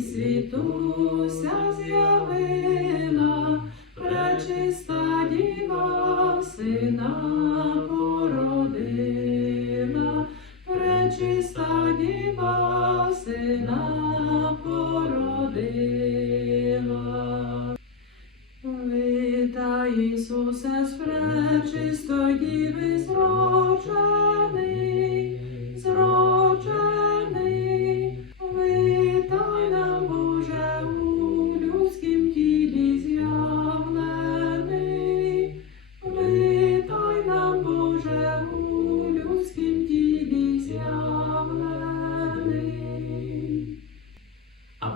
світуся з'явила, пречиста діва сина породила, пречиста діва сина породила. Ісусе з діви зроджена,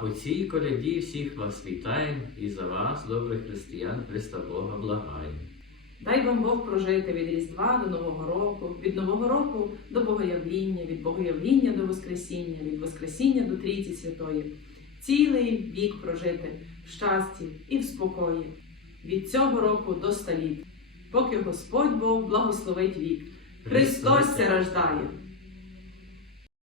по цій коляді всіх вас вітаємо і за вас, добрих християн, Христа Бога благаємо. Дай вам Бог прожити від Різдва до Нового року, від Нового року до Богоявління, від Богоявління до Воскресіння, від Воскресіння до Трійці Святої. Цілий вік прожити в щасті і в спокої. Від цього року до ста літ, поки Господь Бог благословить вік. Христос рождає!